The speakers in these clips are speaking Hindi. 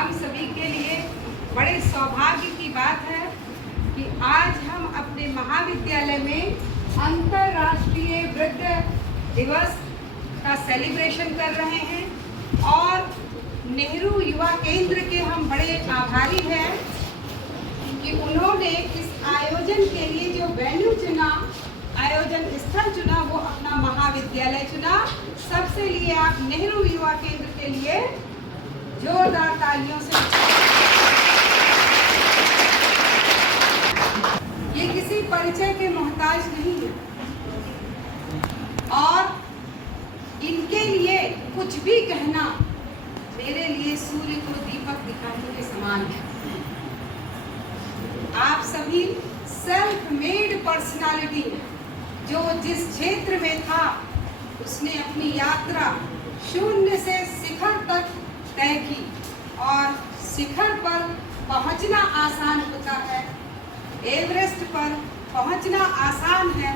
हम सभी के लिए बड़े सौभाग्य की बात है कि आज हम अपने महाविद्यालय में अंतर्राष्ट्रीय वृद्ध दिवस का सेलिब्रेशन कर रहे हैं और नेहरू युवा केंद्र के हम बड़े आभारी हैं कि उन्होंने इस आयोजन के लिए जो वेन्यू चुना, आयोजन स्थल चुना, वो अपना महाविद्यालय चुना। सबसे लिए आप नेहरू युवा केंद्र के लिए जोरदार तालियों से। ये किसी परिचय के मोहताज नहीं है और इनके लिए कुछ भी कहना मेरे लिए सूर्य को दीपक दिखाने के समान है। आप सभी सेल्फ मेड पर्सनालिटी हैं। जो जिस क्षेत्र में था उसने अपनी यात्रा शून्य से शिखर तक तय की और शिखर पर पहुंचना आसान होता है, एवरेस्ट पर पहुंचना आसान है,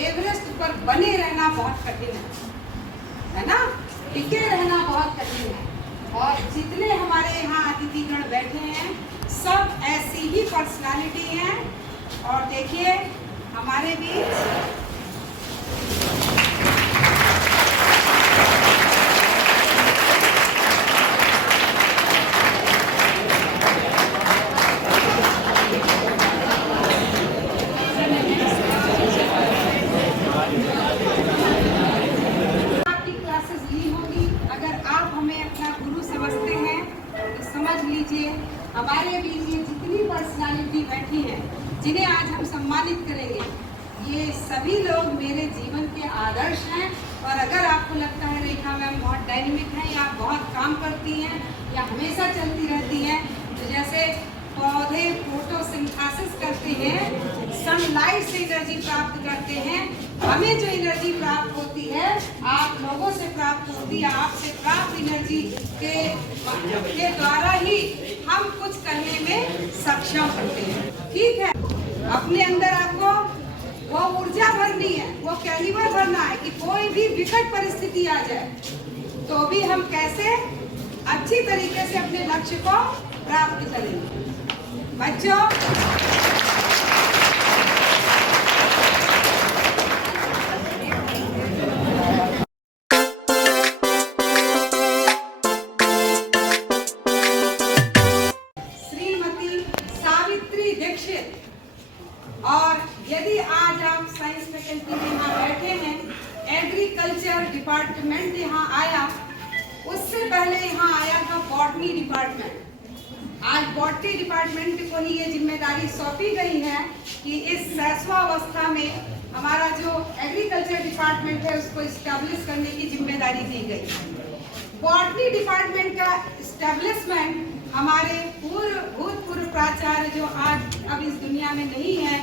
एवरेस्ट पर बने रहना बहुत कठिन है ना, टिके रहना बहुत कठिन है। और जितने हमारे यहाँ अतिथिगण बैठे हैं सब ऐसी ही पर्सनालिटी हैं। और देखिए हमारे बीच हमारे बीच ये जितनी पर्सनालिटी बैठी हैं जिन्हें आज हम सम्मानित करेंगे, ये सभी लोग मेरे जीवन के आदर्श हैं। और अगर आपको लगता है रेखा मैम बहुत डायनेमिक हैं या बहुत काम करती हैं या हमेशा चलती रहती हैं, तो जैसे पौधे फोटोसिंथेसिस करते हैं, सनलाइट से एनर्जी प्राप्त करते हैं, हमें जो एनर्जी प्राप्त होती है आप लोगों से प्राप्त होती है। आपसे प्राप्त एनर्जी के द्वारा ही हम कुछ करने में सक्षम होते हैं। ठीक है, अपने अंदर आपको वो ऊर्जा भरनी है, वो कैलिबर भरना है कि कोई भी विकट परिस्थिति आ जाए तो भी हम कैसे अच्छी तरीके से अपने लक्ष्य को प्राप्त करेंगे। बच्चों और यदि आज आप साइंस फैकल्टी में यहाँ बैठे हैं, एग्रीकल्चर डिपार्टमेंट यहाँ आया, उससे पहले यहाँ आया था बॉटनी डिपार्टमेंट। आज बॉटनी डिपार्टमेंट को ही ये जिम्मेदारी सौंपी गई है कि इस शैशवावस्था में हमारा जो एग्रीकल्चर डिपार्टमेंट है उसको इस्टेब्लिश करने की जिम्मेदारी दी गई। बॉटनी डिपार्टमेंट का इस्टेब्लिशमेंट हमारे भूतपूर्व प्राचार्य जो आज अब इस दुनिया में नहीं है,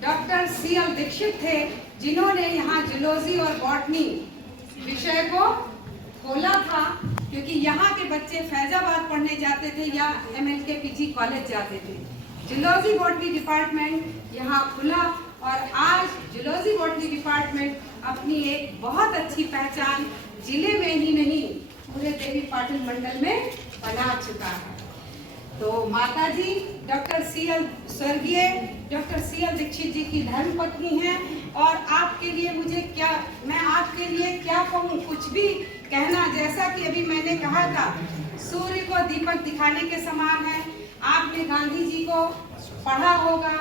डॉक्टर CL दीक्षित थे, जिन्होंने यहाँ जूलॉजी और बॉटनी विषय को खोला था। क्योंकि यहाँ के बच्चे फैजाबाद पढ़ने जाते थे या MLK PG कॉलेज जाते थे। जूलॉजी बॉटनी डिपार्टमेंट यहाँ खुला और आज जूलॉजी बॉटनी डिपार्टमेंट अपनी एक बहुत अच्छी पहचान जिले में ही नहीं पूरे देवी पाटिल मंडल में बना चुका है। तो माता जी स्वर्गीय डॉक्टर CL दीक्षित जी की धर्मपत्नी हैं और आपके लिए मैं आपके लिए क्या कहूँ, कुछ भी कहना, जैसा कि अभी मैंने कहा था सूर्य को दीपक दिखाने के समान है। आपने गांधी जी को पढ़ा होगा,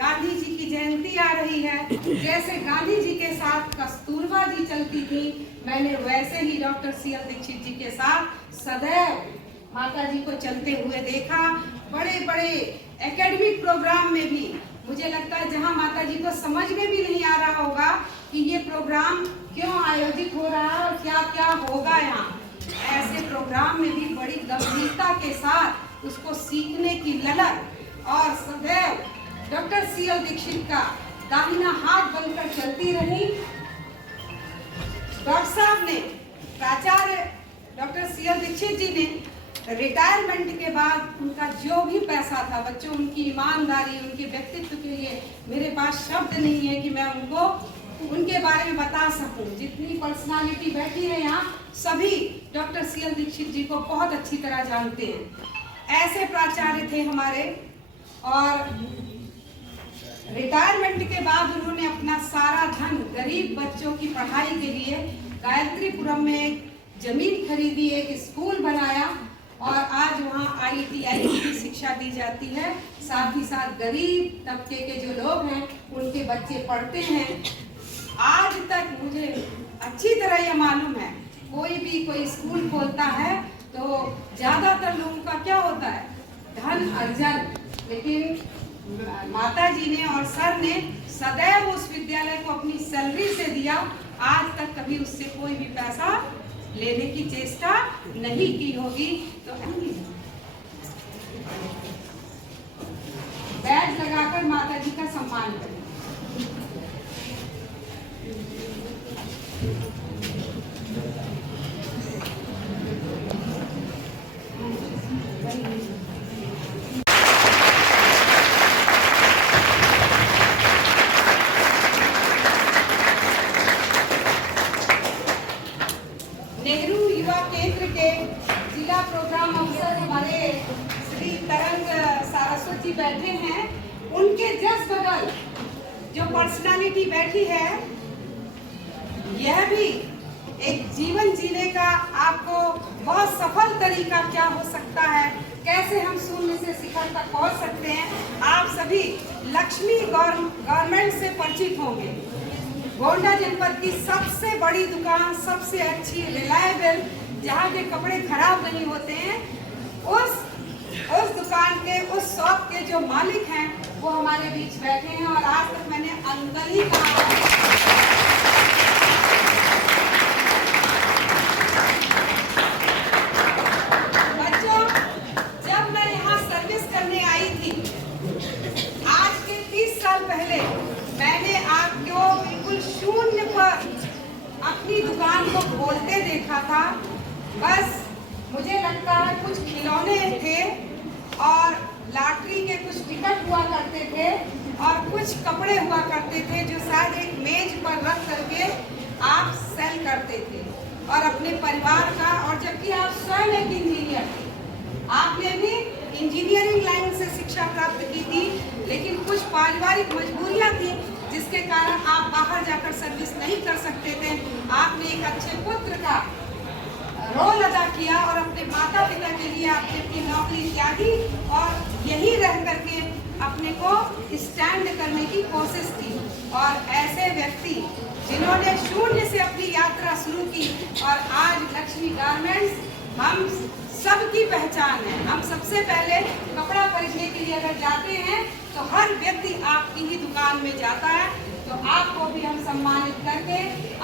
गांधी जी की जयंती आ रही है, जैसे गांधी जी के साथ कस्तूरबा जी चलती थी, मैंने वैसे ही डॉक्टर CL दीक्षित जी के साथ सदैव माता जी को चलते हुए देखा। बड़े बड़े एकेडमिक प्रोग्राम में भी मुझे लगता है जहां माता जी को समझ में भी नहीं आ रहा होगा कि ये प्रोग्राम क्यों आयोजित हो रहा है और क्या क्या होगा यहाँ, ऐसे प्रोग्राम में भी बड़ी गंभीरता के साथ उसको सीखने की ललक और सदैव डॉक्टर CL दीक्षित का दाहिना हाथ बनकर चलती रही। डॉक्टर साहब ने, प्राचार्य डॉक्टर CL दीक्षित जी ने रिटायरमेंट के बाद उनका जो भी पैसा था, बच्चों उनकी ईमानदारी, उनके व्यक्तित्व के लिए मेरे पास शब्द नहीं है कि मैं उनको उनके बारे में बता सकूं। जितनी पर्सनालिटी बैठी है यहाँ, सभी डॉक्टर CL दीक्षित जी को बहुत अच्छी तरह जानते हैं। ऐसे प्राचार्य थे हमारे, और रिटायरमेंट के बाद उन्होंने अपना सारा धन गरीब बच्चों की पढ़ाई के लिए गायत्रीपुरम में जमीन खरीदी, एक स्कूल बनाया, और आज वहाँ IIT की शिक्षा दी जाती है। साथ ही साथ गरीब तबके के जो लोग हैं उनके बच्चे पढ़ते हैं। आज तक मुझे अच्छी तरह यह मालूम है, कोई भी कोई स्कूल खोलता है तो ज़्यादातर लोगों का क्या होता है, धन अर्जन, लेकिन माता जी ने और सर ने सदैव उस विद्यालय को अपनी सैलरी से दिया। आज तक कभी उससे कोई भी पैसा लेने की चेष्टा नहीं की होगी। तो बैज लगाकर माता जी का सम्मान करें। नेहरू युवा केंद्र के जिला प्रोग्राम अफसर हमारे श्री तरंग सारस्वत जी बैठे हैं। उनके जस्ट बगल जो पर्सनालिटी बैठी है, यह भी एक जीवन जीने का आपको बहुत सफल तरीका क्या हो सकता है, कैसे हम शून्य से शिखर तक पहुंच सकते हैं। आप सभी लक्ष्मी गारमेंट से परिचित होंगे। गोंडा जनपद की सबसे बड़ी दुकान, सबसे अच्छी, रिलायबल, जहाँ के कपड़े खराब नहीं होते हैं, उस दुकान के, उस शॉप के जो मालिक हैं वो हमारे बीच बैठे हैं। और आज तक मैंने अंकल ही कहा है। बच्चों, जब मैं यहाँ सर्विस करने आई थी, आज के 30 साल पहले, मैंने आपको बिल्कुल शून्य पर अपनी दुकान को खोलते देखा था। बस मुझे लगता है कुछ खिलौने थे और लॉटरी के कुछ टिकट हुआ करते थे और कुछ कपड़े हुआ करते थे, जो शायद एक मेज पर रख करके आप सेल करते थे और अपने परिवार का। और जबकि आप स्वयं एक इंजीनियर थे, आपने भी इंजीनियरिंग लाइन से शिक्षा प्राप्त की थी, लेकिन कुछ पारिवारिक मजबूरियां थी जिसके कारण आप बाहर जाकर सर्विस नहीं कर सकते थे। आपने एक अच्छे पुत्र का रोल अदा किया और अपने माता पिता के लिए आपने अपनी नौकरी त्यागी और यही रह करके अपने को स्टैंड करने की कोशिश की। और ऐसे व्यक्ति जिन्होंने शून्य से अपनी यात्रा शुरू की और आज लक्ष्मी गारमेंट्स हम सबकी पहचान है। हम सबसे पहले कपड़ा खरीदने के लिए अगर जाते हैं तो हर व्यक्ति आपकी ही दुकान में जाता है। तो आपको भी हम सम्मानित करके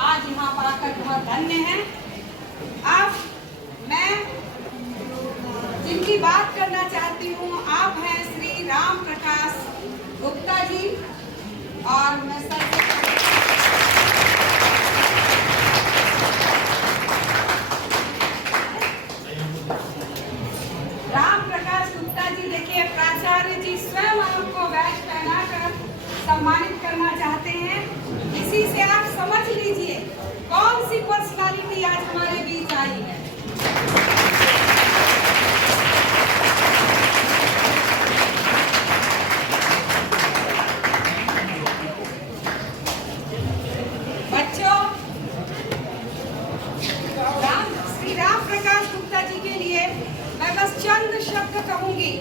आज यहाँ पाकर बहुत धन्य हैं। मैं जिनकी बात करना चाहती हूँ, आप हैं श्री राम प्रकाश गुप्ता जी। और मैं राम प्रकाश गुप्ता जी, देखिए प्राचार्य जी स्वयं आपको बैच पहनाकर सम्मानित करना चाहते हैं। इसी से आप समझ लीजिए कौन सी पर्सनालिटी आज हमारे बीच आई है। बच्चों, श्री राम प्रकाश गुप्ता जी के लिए मैं बस चंद शब्द कहूंगी।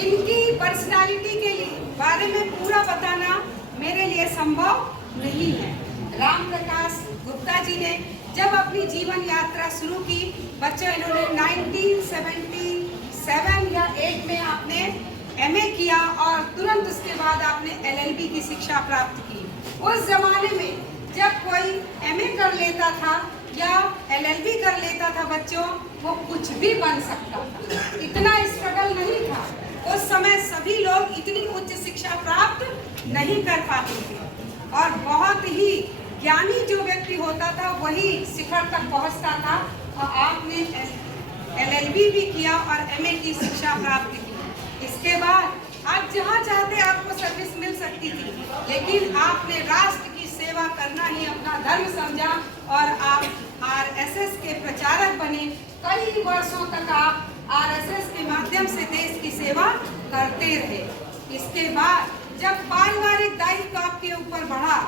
इनकी पर्सनालिटी के लिए बारे में पूरा बताना मेरे लिए संभव नहीं है। राम प्रकाश गुप्ता जी ने जब अपनी जीवन यात्रा शुरू की, बच्चों इन्होंने 1977 या 8 में आपने MA किया और तुरंत उसके बाद आपने LLB की शिक्षा प्राप्त की। उस जमाने में जब कोई MA कर लेता था या LLB कर लेता था बच्चों, वो कुछ भी बन सकता था, इतना स्ट्रगल नहीं था। उस समय सभी लोग इतनी उच्च शिक्षा प्राप्त नहीं कर पाते थे और बहुत ही ज्ञानी जो व्यक्ति होता था वही शिखर तक पहुंचता था। और आपने LLB भी किया और MA की शिक्षा प्राप्त की। इसके बाद आप जहां चाहते आपको सर्विस मिल सकती थी, लेकिन आपने राष्ट्र की सेवा करना ही अपना धर्म समझा और आप आरएसएस के प्रचारक बने। कई वर्षों तक आप आरएसएस के माध्यम से देश की सेवा करते रहे। इसके बाद जब पारिवारिक दायित्व आपके ऊपर बढ़ा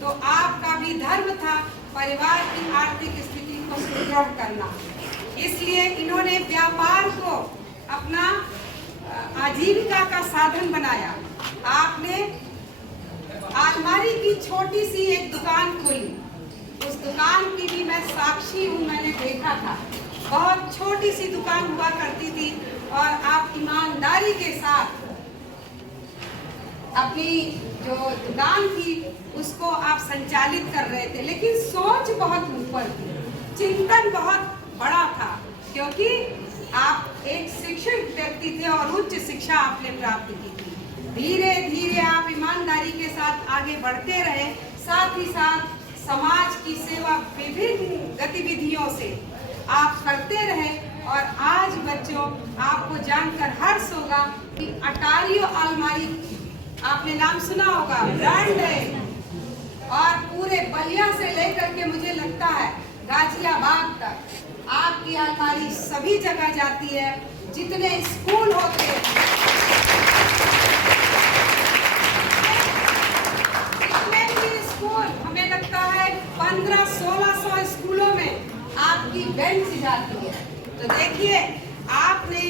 तो आपका भी धर्म था परिवार की आर्थिक स्थिति को सुदृढ़ करना। इसलिए इन्होंने व्यापार को अपना आजीविका का साधन बनाया। आपने अलमारी की छोटी सी एक दुकान खोली। उस दुकान की भी मैं साक्षी हूँ, मैंने देखा था। बहुत छोटी सी दुकान हुआ करती थी और आप ईमानदारी के साथ अपनी जो दुकान थी उसको आप संचालित कर रहे थे, लेकिन सोच बहुत ऊपर थी, चिंतन बहुत बड़ा था, क्योंकि आप एक शिक्षित व्यक्ति थे और उच्च शिक्षा आपने प्राप्त की थी। धीरे धीरे आप ईमानदारी के साथ आगे बढ़ते रहे, साथ ही साथ समाज की सेवा विभिन्न गतिविधियों से आप करते रहे। और आज बच्चों आपको जानकर हर्ष होगा कि अटारियो अलमारी आपने नाम सुना होगा, ब्रांड है और पूरे बलिया से लेकर के मुझे लगता है गाजियाबाद तक आपकी अलमारी सभी जगह जाती है। जितने स्कूल होते हैं, जितने भी स्कूल, हमें लगता है 1500-1600 स्कूलों में आपकी बेंच जाती है। तो देखिए, आपने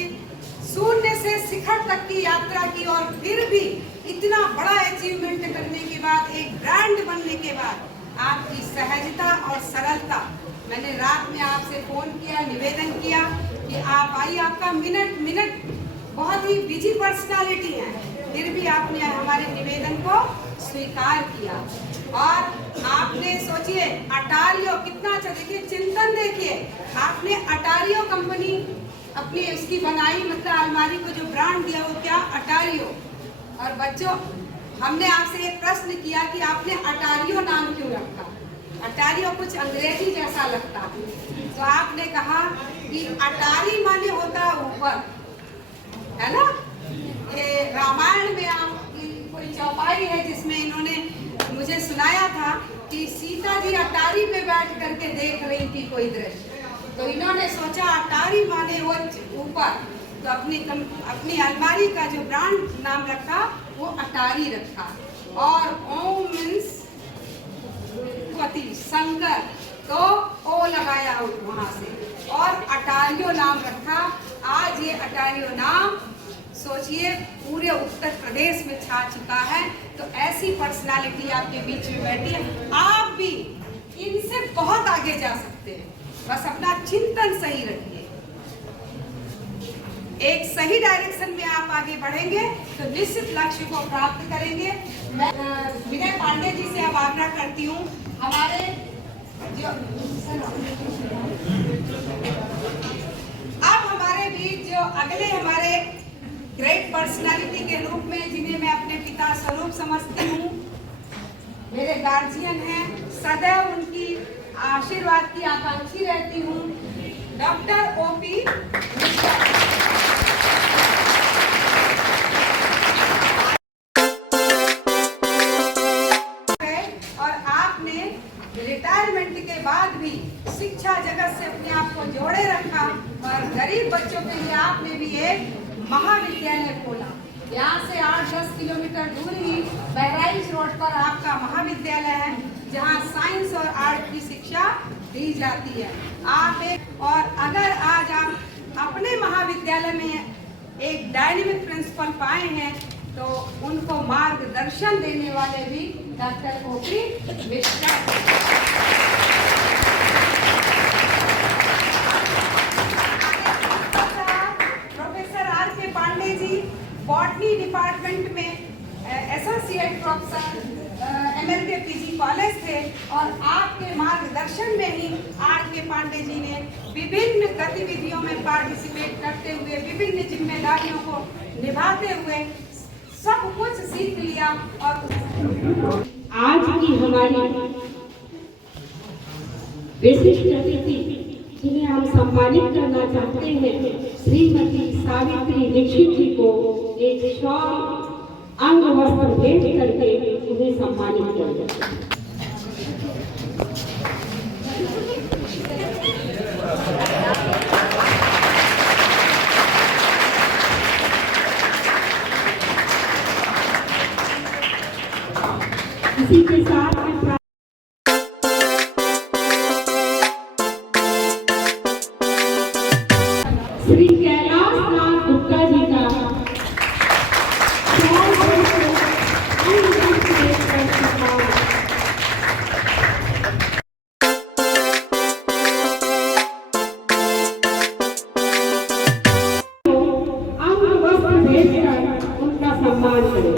शून्य से शिखर तक की यात्रा की और फिर भी इतना बड़ा अचीवमेंट करने के बाद, एक ब्रांड बनने के बाद आपकी सहजता और सरलता। मैंने रात में आपसे फोन किया, निवेदन किया कि आप आइए, आपका मिनट बहुत ही बिजी पर्सनालिटी है, फिर भी आपने हमारे निवेदन को स्वीकार किया। और आपने सोचिए अटारियो कितना अच्छा, देखिए चिंतन, देखिए आपने अटारियो कंपनी अपनी उसकी बनाई, मतलब अलमारी को जो ब्रांड दिया वो क्या, अटारियो। और बच्चों, हमने आपसे एक प्रश्न किया कि आपने अटारियो नाम क्यों रखा। अटारियो कुछ अंग्रेजी जैसा लगता है, तो आपने कहा कि अटारी माने होता है ऊपर, है ना। ये रामायण में आपकी कोई चौपाई है जिसमें इन्होंने मुझे सुनाया था कि सीता जी अटारी पे बैठ करके देख रही थी कोई दृश्य, तो इन्होंने सोचा अटारी माने वो ऊपर, तो अपनी अलमारी का जो ब्रांड नाम रखा वो अटारी रखा। और ओम मीन्स पति शंकर, तो ओ लगाया वहां से और अटारियो नाम रखा। आज ये अटारियो नाम सोचिए पूरे उत्तर प्रदेश में छा चुका है। तो ऐसी पर्सनालिटी आपके बीच में बैठी है, आप भी इनसे बहुत आगे जा सकते हैं, बस अपना चिंतन सही रखिए। एक सही डायरेक्शन में आप आगे बढ़ेंगे तो निश्चित लक्ष्य को प्राप्त करेंगे। मैं विनय पांडे जी से अब आग्रह करती हूँ, हमारे जो अब हमारे बीच जो अगले हमारे ग्रेट पर्सनालिटी के रूप में, जिन्हें मैं अपने पिता स्वरूप समझती हूँ, मेरे गार्जियन हैं, सदैव उनकी आशीर्वाद की आकांक्षी रहती हूँ, डॉक्टर ओपी रिटायरमेंट के बाद भी शिक्षा जगत से अपने आप को जोड़े रखा और गरीब बच्चों के लिए आपने भी एक महाविद्यालय खोला। यहाँ से 8-10 किलोमीटर दूर ही बहराइच रोड पर आपका महाविद्यालय है, जहाँ साइंस और आर्ट की शिक्षा दी जाती है। आप एक, और अगर आज आप अपने महाविद्यालय में एक डायनेमिक प्रिंसिपल पाए हैं तो उनको मार्गदर्शन देने वाले भी doctor OP Mishra. Professor are के पांडे जी बॉटनी डिपार्टमेंट में associate professor MLK PG college थे और आपके मार्गदर्शन में ही आर के पांडे जी ने विभिन्न गतिविधियों में पार्टिसिपेट करते हुए, विभिन्न जिम्मेदारियों को निभाते हुए सब कुछ सीख लिया। और आज की हमारी विशिष्ट अतिथि जिन्हें हम सम्मानित करना चाहते हैं, श्रीमती सावित्री दीक्षित जी को एक अंग वस्त्र भेंट करके उन्हें सम्मानित किया जाता है। इसी के साथ मैं श्री कैलाश नाथ गुप्ता जी का अंग वस्त्र भेजकर उनका सम्मान करें।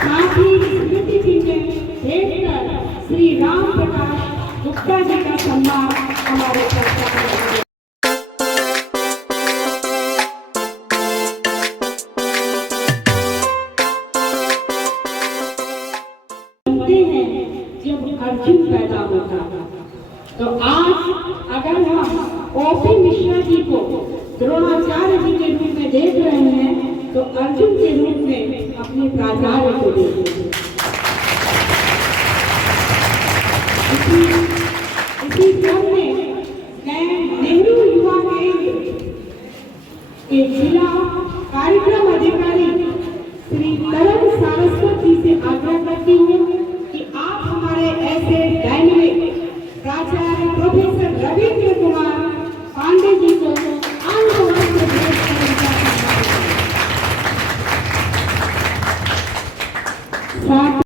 साथ ही स्मृति चिन्ह भेंट कर श्री राम प्रकाश गुप्ता जी का सम्मान हमारे चर्चा करेंगे। जानते हैं जब अर्जुन पैदा होता तो आज अगर हम ओपी मिश्रा जी को द्रोणाचार्य जी के रूप में देख रहे हैं तो अर्जुन के रूप में अपने प्राचार्य को देखें। इसी क्रम में मैं नेहरू युवा केंद्र के जिला कार्यक्रम अधिकारी श्री तरन सारस्वत जी से आग्रह करती हूँ कि आप हमारे ऐसे डायनेमिक प्राचार्य प्रोफेसर रविंद्र कुमार पांडे जी को साथ